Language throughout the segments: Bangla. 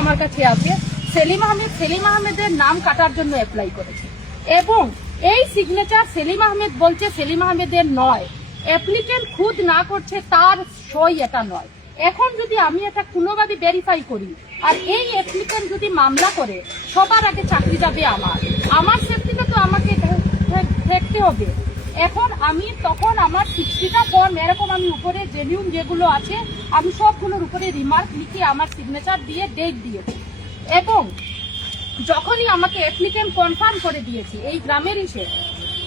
আমার কাছে আছে। সেলিম আহমেদের নাম কাটার জন্য অ্যাপ্লাই করেছে এবং এই সিগনেচার সেলিম আহমেদ বলছে সেলিম আহমেদের নয়, অ্যাপ্লিকেন্ট খুদ না করছে তার সই এটা নয়। এখন যদি আমি এটা কোনোভাবে ভেরিফাই করি আর এই অ্যাপ্লিকেন্ট যদি মামলা করে, সবার আগে চাকরি যাবে আমার সেফটিটা তো আমাকে দেখতে হবে। এখন আমি তখন আমার 60টা ফর্ম এরকম আমি উপরে জেনিউন যেগুলো আছে আমি সবগুলোর উপরে রিমার্ক লিখে আমার সিগনেচার দিয়ে ডেট দিয়েছি এবং যখনই আমাকে অ্যাপ্লিকেন্ট কনফার্ম করে দিয়েছি, এই গ্রামের এসে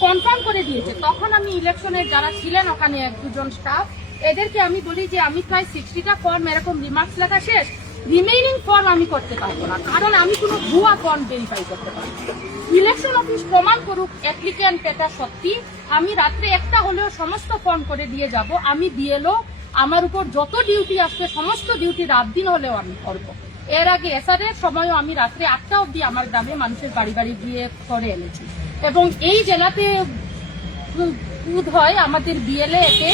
কনফার্ম করে দিয়েছে, তখন আমি ইলেকশনের যারা ছিলেন ওখানে 1-2 স্টাফ এদেরকে আমি বলি যে আমি প্রায় 60টা ফর্ম এরকম রিমার্কস লেখা শেষ, রিমেইনিং ফর্ম আমি করতে পারবো না, কারণ আমি কোনো ভুয়া ফর্ম ভেরিফাই করতে পারবো না। ইলেকশন অফিস প্রমাণ করুক অ্যাপ্লিকেন্ট এটা সত্যি, আমি রাত্রে একটা হলেও সমস্ত ফর্ম করে দিয়ে যাব। আমি বিএলও, আমার উপর যত ডিউটি আসবে সমস্ত ডিউটি রাত দিন হলেও আমি করবো। এর আগে এসআরের সময়ও আমি রাত্রে 8টা অবধি আমার গ্রামে মানুষের বাড়ি বাড়ি গিয়ে করে এনেছি এবং এই জেলাতে বোধ হয় আমাদের বিএলএ কে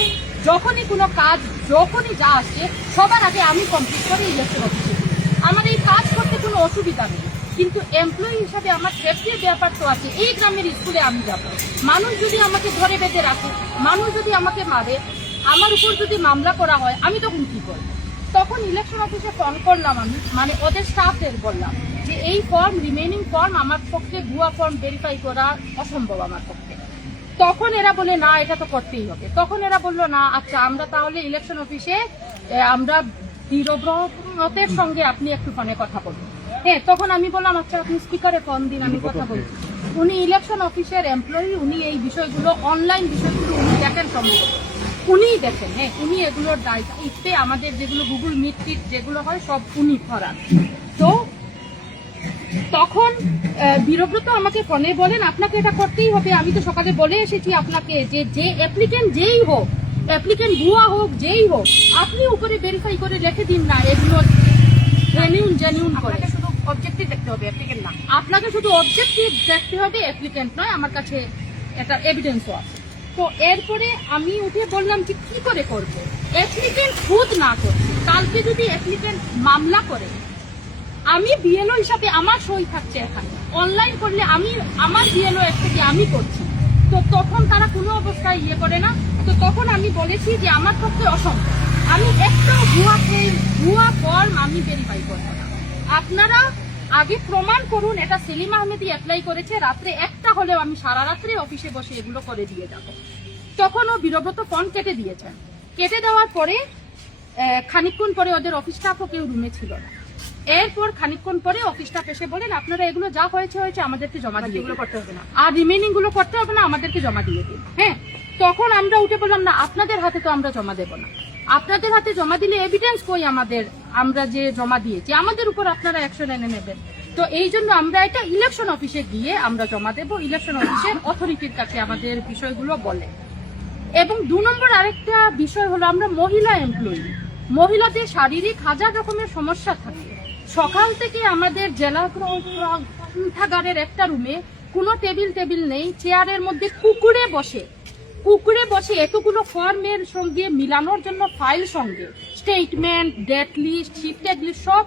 যখনই কোনো কাজ যখনই যা আসছে সবার আগে আমি কমপ্লিট করে ইলেকশন অফিসে দিই। আমার এই কাজ করতে কোনো অসুবিধা নেই, কিন্তু এমপ্লয়ি হিসাবে আমার সেফটির ব্যাপার তো আছে। এই গ্রামের স্কুলে আমি যাব, মানুষ যদি আমাকে ধরে বেঁধে রাখে, মানুষ যদি আমাকে মারে, আমার উপর যদি মামলা করা হয়, আমি তখন কি করব? তখন ইলেকশন অফিসে ফোন করলাম আমি, মানে ওদের স্টাফদের বললাম যে এই ফর্ম রিমেইনিং ফর্ম আমার পক্ষে ভুয়া ফর্ম ভেরিফাই করা অসম্ভব আমার পক্ষে। তখন এরা বলে না এটা তো করতেই হবে। তখন এরা বললো না আচ্ছা আমরা তাহলে ইলেকশন অফিসে আমরা দৃঢ়ব্রতের সঙ্গে আপনি একটু ফোনে কথা বলুন। হ্যাঁ, তখন আমি বললাম আচ্ছা আপনি স্পিকারে ফোন দিন, আমি কথা বলছি। উনি ইলেকশন অফিসের এমপ্লয়ি, উনি এই বিষয়গুলো অনলাইন বিষয়গুলো উনি দেখেন, সম্ভবত উনিই দেখেন। হ্যাঁ, উনি এগুলোর দায়িত্বে আমাদের যেগুলো গুগল মিট যেগুলো হয় সব উনি করান। তো তখন বীরব্রত আমাকে ফোনে বলেন আপনাকে এটা করতেই হবে, আমি তো সকালে বলে এসেছি আপনাকে যে অ্যাপ্লিকেন্ট যেই হোক, অ্যাপ্লিকেন্ট ভুয়া হোক যেই হোক, আপনি উপরে ভেরিফাই করে রেখে দিন না, এগুলো জেনিউন করে। শুধু অবজেক্টিভ দেখতে হবে, অ্যাপ্লিকেন্ট না। আপনাকে শুধু অবজেক্টিভ দেখতে হবে, অ্যাপ্লিকেন্ট নয়। আমার কাছে এটা এভিডেন্সও আছে। তো এরপরে আমি উঠে বললাম যে কি করে করবো, অ্যাপ্লিকেন্ট খুদ না করছে, কালকে যদি অ্যাপ্লিকেন্ট মামলা করে আমি বিএলও হিসাবে আমার সই থাকছে এখানে, অনলাইন করলে আমি আমার বিএলও এর থেকে আমি করছি, তো তখন তারা কোনো অবস্থায় ইয়ে করে না। তো তখন আমি বলেছি যে আমার পক্ষে অসম্ভব, আমি একটা ভুয়া ফর্ম আমি ভেরিফাই করবো না। আপনারা আগে প্রমাণ করুন এটা সেলিম আহমেদই অ্যাপ্লাই করেছে, রাত্রে একটা হলেও আমি সারা রাত্রে অফিসে বসে এগুলো করে দিয়ে যাব। তখনও বীরব্রত ফোন কেটে দিয়েছেন। কেটে দেওয়ার পরে খানিকক্ষণ পরে ওদের অফিস স্টাফও কেউ রুমে ছিল না। এরপর খানিকক্ষণ পরে অফিস স্টাফ এসে বলেন আপনারা এগুলো যা হয়েছে আমাদেরকে জমা দিয়ে এগুলো করতে হবে না, আর রিমেইনিং গুলো করতে হবে না, আমাদেরকে জমা দিয়ে দিন। হ্যাঁ, তখন আমরা উঠে বললাম না আপনাদের হাতে তো আমরা জমা দেব না, আপনাদের হাতে জমা দিলে এভিডেন্স কই আমাদের, আমরা যে জমা দিয়েছি আমাদের উপর আপনারা অ্যাকশন এনে নেবেন। তো এই জন্য আমরা এটা ইলেকশন অফিসে গিয়ে আমরা জমা দেব, ইলেকশন অফিসের অথরিটির কাছে আমাদের বিষয়গুলো বলে। এবং 2 নম্বর আরেকটা বিষয় হলো আমরা মহিলা এমপ্লয়ি, মহিলাদের শারীরিক হাজার রকমের সমস্যা থাকে। সকাল থেকে আমাদের জেলা গ্রন্থাগারের একটা রুমে কোনো টেবিল নেই, চেয়ারের মধ্যে কুকুরে বসে এতগুলো ফর্মের সঙ্গে মিলানোর জন্য ফাইল সঙ্গে statement, date list, shifted list সব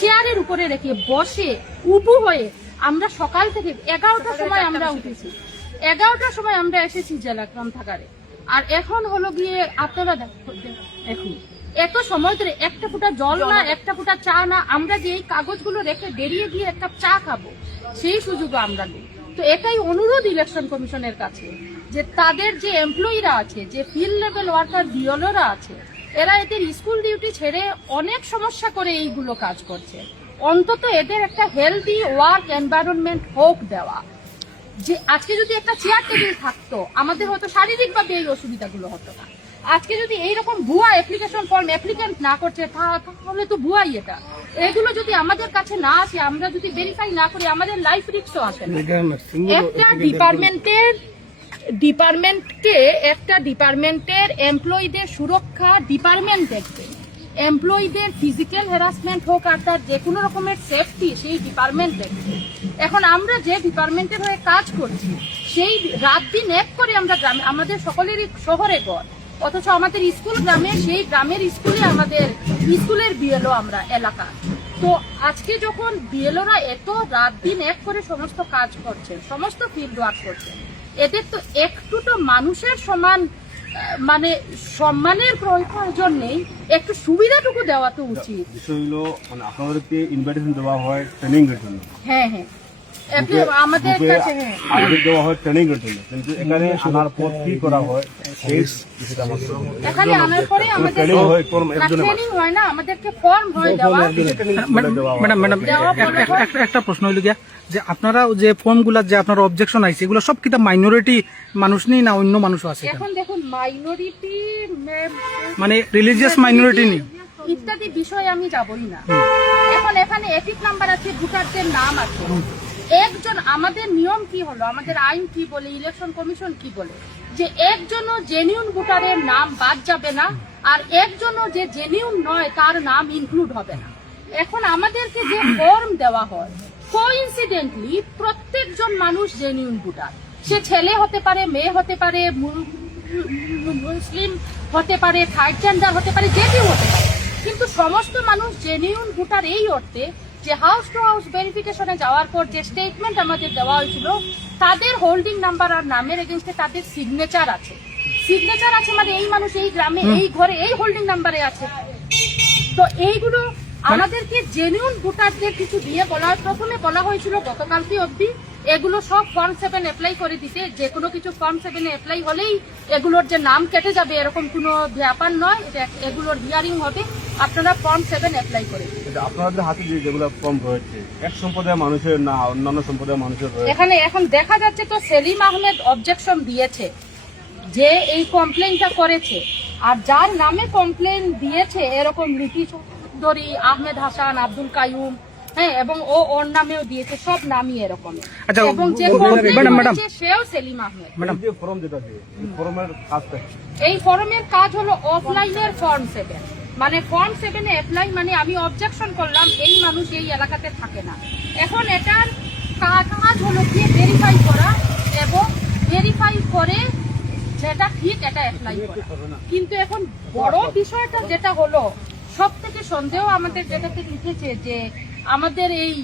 চেয়ারের উপরে রেখে বসে উবু হয়ে আমরা সকাল থেকে 11টার সময় আমরা উঠেছি, 11টার সময় আমরা এসেছি জেলা গ্রন্থাগারে। আর এখন হলো গিয়ে আপনারা এখন এত সময় ধরে একটা ফোঁটা জল না, একটা ফোঁটা চা না, আমরা যে এই কাগজগুলো রেখে বেরিয়ে গিয়ে একটা চা খাবো সেই সুযোগও আমরা নেই। তো এটাই অনুরোধ ইলেকশন কমিশনের কাছে যে তাদের যে এমপ্লয়িরা আছে, যে ফিল্ড লেভেল ওয়ার্কার বিএলওরা আছে, এরা এদের স্কুল ডিউটি ছেড়ে অনেক সমস্যা করে এইগুলো কাজ করছে, অন্তত এদের একটা হেলদি ওয়ার্ক এনভায়রনমেন্ট হোক দেওয়া। যে আজকে যদি একটা চেয়ার টেবিল থাকতো আমাদের হয়তো শারীরিকভাবে এই অসুবিধাগুলো হতো না। আজকে যদি এইরকম ভুয়া অ্যাপ্লিকেশন ফর্ম অ্যাপ্লিকেন্ট না করছে তাহলে তো ভুয়াই এটা। এগুলো যদি আমাদের কাছে না আসে, আমরা যদি ভেরিফাই না করি, আমাদের লাইফ রিস্কও আসে না। একটা ডিপার্টমেন্টের এমপ্লয়ীদের সুরক্ষা ডিপার্টমেন্ট দেখবে, এমপ্লয়ীদের ফিজিক্যাল হ্যারাসমেন্ট হোক আর তার যে কোনো রকমের সেফটি সেই ডিপার্টমেন্ট দেখবে। এখন আমরা যে ডিপার্টমেন্টের হয়ে কাজ করছি সেই রাত দিন এক করে আমরা গ্রামে, আমাদের সকলেরই শহরে ঘর, অথচ আমাদের স্কুল গ্রামে, সেই গ্রামের স্কুলে আমাদের স্কুলের বিএলও আমরা এলাকা। তো আজকে যখন বিএলওরা এত রাত দিন এক করে সমস্ত কাজ করছে, সমস্ত ফিল্ড ওয়ার্ক করছে, এদের তো একটু তো মানুষের সমান মানে সম্মানের প্রয়োজন নেই, একটু সুবিধাটুকু দেওয়া তো উচিত। বিষয় হলো মানে আপনাদেরকে ইনভাইটেশন দেওয়া হয় ট্রেনিং এর জন্য, হ্যাঁ হ্যাঁ আমাদের কাছে হ্যাঁ আগে দেওয়া হয় ট্রেনিং এর জন্য, কিন্তু এখানে আনার পর কি করা হয় সেই বিষয়টা আমার এখানে আনার পরে আমাদের ট্রেনিং হয় কোন একজনের ট্রেনিং হয় না, আমাদেরকে ফর্ম হয় দেওয়া। ম্যাডাম একটা প্রশ্ন হইল গিয়া যে আপনারা যে ফর্মগুলা যে আপনার অবজেকশন আইছে এগুলো সব কিটা মাইনরিটি মানুষ নেই না অন্য মানুষও আছে? এখন দেখুন মাইনরিটি মানে রিলিজিয়াস মাইনরিটি নেই ইত্যাদি বিষয়ে আমি যাবই না। এখন এখানে এপিক নাম্বার আছে, ভোটারদের নাম আছে, একজন আমাদের নিয়ম কি হলো, আমাদের আইন কি বলে, ইলেকশন কমিশন কি বলে যে একজনও জেনিউন ভোটারের নাম বাদ যাবে না, আর একজনও যে জেনিউন নয় তার নাম ইনক্লুড হবে না। এখন আমাদেরকে যে ফর্ম দেওয়া হয় কোইন্সিডেন্টলি প্রত্যেকজন মানুষ জেনিউন ভোটার, সে ছেলে হতে পারে, মেয়ে হতে পারে, মুসলিম হতে পারে, থার্ড জেন্ডার হতে পারে, যে কেউ হতে পারে, কিন্তু সমস্ত মানুষ জেনিউন ভোটার এই অর্থে যে হাউস টু হাউস ভেরিফিকেশনে যাওয়ার পর যে স্টেটমেন্ট আমাদের দেওয়া হয়েছিল তাদের হোল্ডিং নাম্বার আর নামের এগেইনস্টে তাদের সিগনেচার আছে। সিগনেচার আছে মানে এই মানুষ এই গ্রামে এই ঘরে এই হোল্ডিং নাম্বারে আছে। তো এইগুলো আমাদেরকে জেনুইন ভোটারদের কিছু দিয়ে বলা হয়। প্রথমে বলা হয়েছিল গতকালকে অবধি এগুলো সব ফর্ম 7 অ্যাপ্লাই করে দিতে, যে কোনো কিছু ফর্ম 7 এ অ্যাপ্লাই হলেই এগুলোর যে নাম কেটে যাবে এরকম কোনো ব্যাপার নয়, এগুলোর হিয়ারিং হবে, আপনারা ফর্ম 7 অ্যাপ্লাই করে দিন। আপনাদের হাতে যেগুলো ফর্ম রয়েছে এক সম্প্রদায়ের মানুষের না অন্যান্য সম্প্রদায়ের মানুষের রয়েছে? এখানে এখন দেখা যাচ্ছে তো সেলিম আহমেদ অবজেকশন দিয়েছে যে এই কমপ্লেইনটা করেছে, আর যার নামে কমপ্লেইন দিয়েছে এরকম লিপি চৌধুরী, আহমেদ হাসান, আব্দুল কাইয়ুম, হ্যাঁ, এবং ওর নামেও দিয়েছে, সব নামই এরকম। আচ্ছা, এবং যে ম্যাডাম সেও সেলিম আহমেদ। যে ফর্ম যেটা দিয়ে ফর্মের কাজটা এই ফর্মের কাজ হলো অফলাইনের ফর্ম 7, মানে ফর্ম 7 এ অ্যাপ্লাই মানে আমি অবজেকশন করলাম এই মানুষ এই এলাকাতে থাকে না। এখন এটার কাজ হলো কি ভেরিফাই করা, এবং ভেরিফাই করে যেটা ঠিক এটা অ্যাপ্লাই করা। কিন্তু এখন বড় বিষয়টা যেটা হলো সব থেকে সন্দেহ আমাদের যেটাকে লিখেছে যে আমাদের এই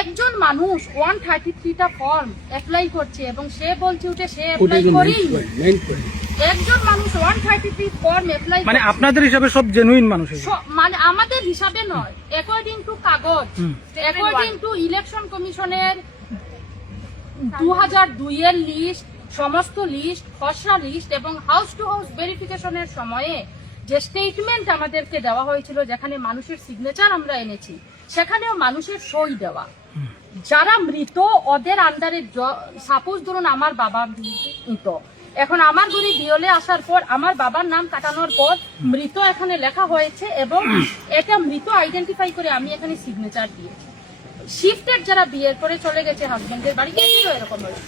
একজন মানুষ 133টা ফর্ম অ্যাপ্লাই করছে এবং সে বলছে উঠে সে অ্যাপ্লাই করেই একজন মানুষ 133 ফর্ম অ্যাপ্লাই মানে আপনাদের হিসাবে সব জেনুইন মানুষ, মানে আমাদের হিসাবে নয়, অ্যাকর্ডিং টু কাগজ, অ্যাকর্ডিং টু ইলেকশন কমিশনের 2002 এর লিস্ট, সমস্ত লিস্ট, খসড়া লিস্ট, এবং হাউস টু হাউস ভেরিফিকেশনের সময়ে যে স্টেটমেন্ট আমাদেরকে দেওয়া হয়েছিল যেখানে মানুষের সিগনেচার আমরা এনেছি সেখানেও মানুষের সই দেওয়া। যারা মৃত ওদের আন্ডারে, সাপোজ ধরুন আমার বাবা মৃত, এখন আমার ঘরে বিয়লে আসার পর আমার বাবার নাম কাটানোর পর মৃত এখানে লেখা হয়েছে এবং এটা মৃত আইডেন্টিফাই করে আমি এখানে সিগনেচার দিয়েছি। শিফটেড যারা বিয়ের পরে চলে গেছে হাজবেন্ডের বাড়ি, এগুলো এরকম হয়েছে।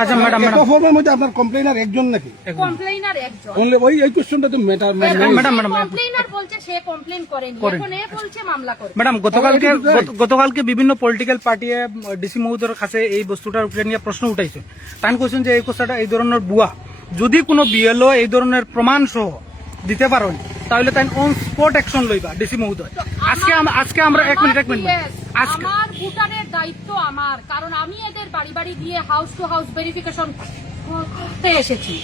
আচ্ছা ম্যাডাম, ফর্মের মধ্যে আপনার কমপ্লেইনার একজন নাকি? কমপ্লেইনার একজন। অনলি ওই কোশ্চেনটা তো ম্যাটার। ম্যাডাম কমপ্লেইনার বলছে সে কমপ্লেইন করেনি, এখন এ বলছে মামলা করে। ম্যাডাম গতকালকে বিভিন্ন পলিটিক্যাল পার্টি ডিসি মহোদয়ের কাছে এই বস্তুটার উপরে নিয়ে প্রশ্ন উঠাইছে। তাই কোশ্চেন যে এই কথাটা এই ধরনের বুয়া, যদি কোনো বিএলও এই ধরনের প্রমাণ সহ দিতে পারেন তাহলে তাই অন স্পট অ্যাকশন লইবা ডিসি মহোদয়। আজকে আমরা এক মিনিট আমার ভোটারের দায়িত্ব আমার, কারণ আমি এদের বাড়ি বাড়ি গিয়ে হাউস টু হাউস ভেরিফিকেশন করতে এসেছি।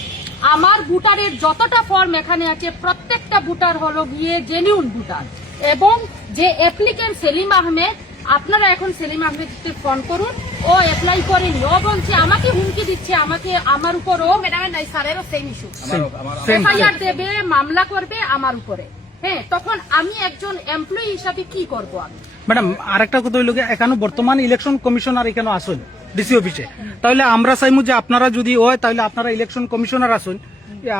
আমার ভোটারের যতটা ফর্ম এখানে আছে প্রত্যেকটা ভোটার হলো গিয়ে জেনুইন ভোটার, এবং যে অ্যাপ্লিকেন্ট সেলিম আহমেদ, আপনারা এখন সেলিম আহমেদকে ফোন করুন, ও অ্যাপ্লাই করেনি, ও বলছে আমাকে হুমকি দিচ্ছে, আমাকে আমার উপর, ও ম্যাডামের নাই স্যারেরও সেম ইস্যু, এফআইআর দেবে, মামলা করবে আমার উপরে। হ্যাঁ, তখন আমি একজন এমপ্লয়ি হিসাবে কি করব? আমি ম্যাডাম আরেকটা কথা হইল এখানে বর্তমান ইলেকশন কমিশনার এখানে আসুন ডিসি অফিসে, তাহলে আমরা চাইমু যে আপনারা যদি হয় তাহলে আপনারা ইলেকশন কমিশনার আসুন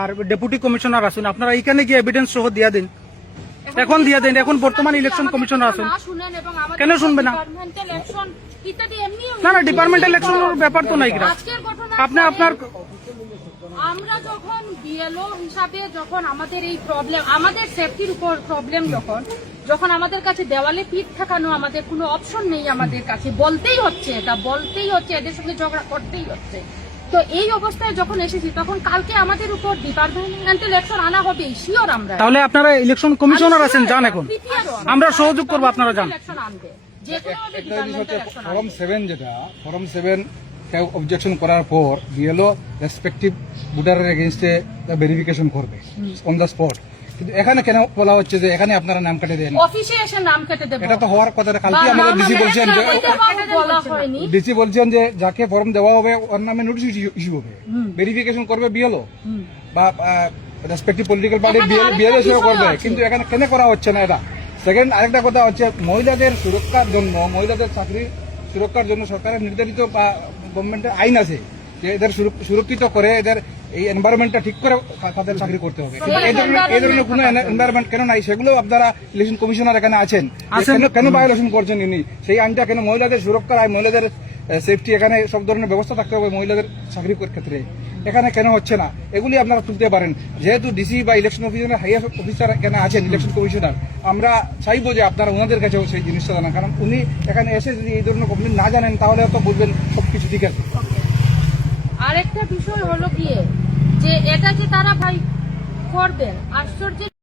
আর ডেপুটি কমিশনার আসুন, আপনারা এখানে গিয়ে এভিডেন্স সহ দিয়া দেন, এখন দিয়া দেন। এখন বর্তমান ইলেকশন কমিশনার আসুন, কেন শুনবে না? না ডিপার্টমেন্টাল ইলেকশনের ব্যাপার তো নাই। আপনি আপনার আমরা যখন বিএলও হিসাবে যখন আমাদের এই প্রবলেম, আমাদের সেফটির উপর প্রবলেম, যখন আমাদের কাছে দেওয়ালে পিঠ ঠেকানো, আমাদের কোনো অপশন নেই, আমাদের কাছে বলতেই হচ্ছে, এটা বলতেই হচ্ছে, এদের সঙ্গে ঝগড়া করতেই হচ্ছে, তো এই অবস্থায় যখন এসেছি তখন কালকে আমাদের উপর ডিপার্টমেন্টাল অ্যাকশন আনা হবে শিওর আমরা। তাহলে আপনারা ইলেকশন কমিশনার আছেন, যান এখন, Prepare আমরা সহযোগ করবো, আপনারা যান। action আনবে। যে কোনো ভাবে একটা জিনিস হচ্ছে departmental action ফরম আনবে। 7 যেটা ফরম 7 কেউ অবজেকশন করার পর বিএলও রেসপেক্টিভ ভোটারের এগেইনস্টে ভেরিফিকেশন করবে অন দ্য স্পট, কিন্তু এখানে কেন বলা হচ্ছে যে এখানে আপনারা নাম কেটে দেন? অফিসে এসে নাম কেটে দেবো। এটা তো হওয়ার কথা না। কালকে আমাদের ডিসি বলছেন যে বলা হয়নি। ডিসি বলছেন যে যাকে ফর্ম দেওয়া হবে ওর নামে নোটিশ ইস্যু হবে, ভেরিফিকেশন করবে বিএলও বা রেসপেক্টিভ পলিটিক্যাল পার্টি এখানে আরেকটা বিএলও বিষয় করবে, আছে। কিন্তু এখানে কেন করা হচ্ছে না এটা? সেকেন্ড আরেকটা কথা হচ্ছে মহিলাদের সুরক্ষার জন্য, মহিলাদের চাকরি সুরক্ষার জন্য সরকারের নির্ধারিত বা গভর্নমেন্টের আইন আছে যে এদের সুরক্ষিত করে এদের এই এনভায়রনমেন্টটা ঠিক করে তাদের চাকরি করতে হবে, কিন্তু এই ধরনের কোনো এনভায়রনমেন্ট কেন নাই? সেগুলো আপনারা ইলেকশন কমিশনার এখানে আছেন, কেন ভায়োলেশন করছেন ইনি? সেই আইনটা কেন মহিলাদের সুরক্ষার আইন, মহিলাদের সেফটি, এখানে সব ধরনের ব্যবস্থা থাকতে হবে মহিলাদের চাকরি ক্ষেত্রে, এখানে কেন হচ্ছে না? এগুলি আপনারা তুলতে পারেন। যেহেতু ডিসি বা ইলেকশন অফিসার হাইয়েস্ট অফিসার এখানে আছেন, ইলেকশন কমিশনার, আমরা চাইবো যে আপনারা ওনাদের কাছেও সেই জিনিসটা জানান, কারণ উনি এখানে এসে যদি এই ধরনের কমপ্লেন না জানেন তাহলে তো বুঝবেন সবকিছু ঠিক আছে। আরেকটা বিষয় হলো গিয়ে যে এটা যে তারা ভাই করবেন, আশ্চর্য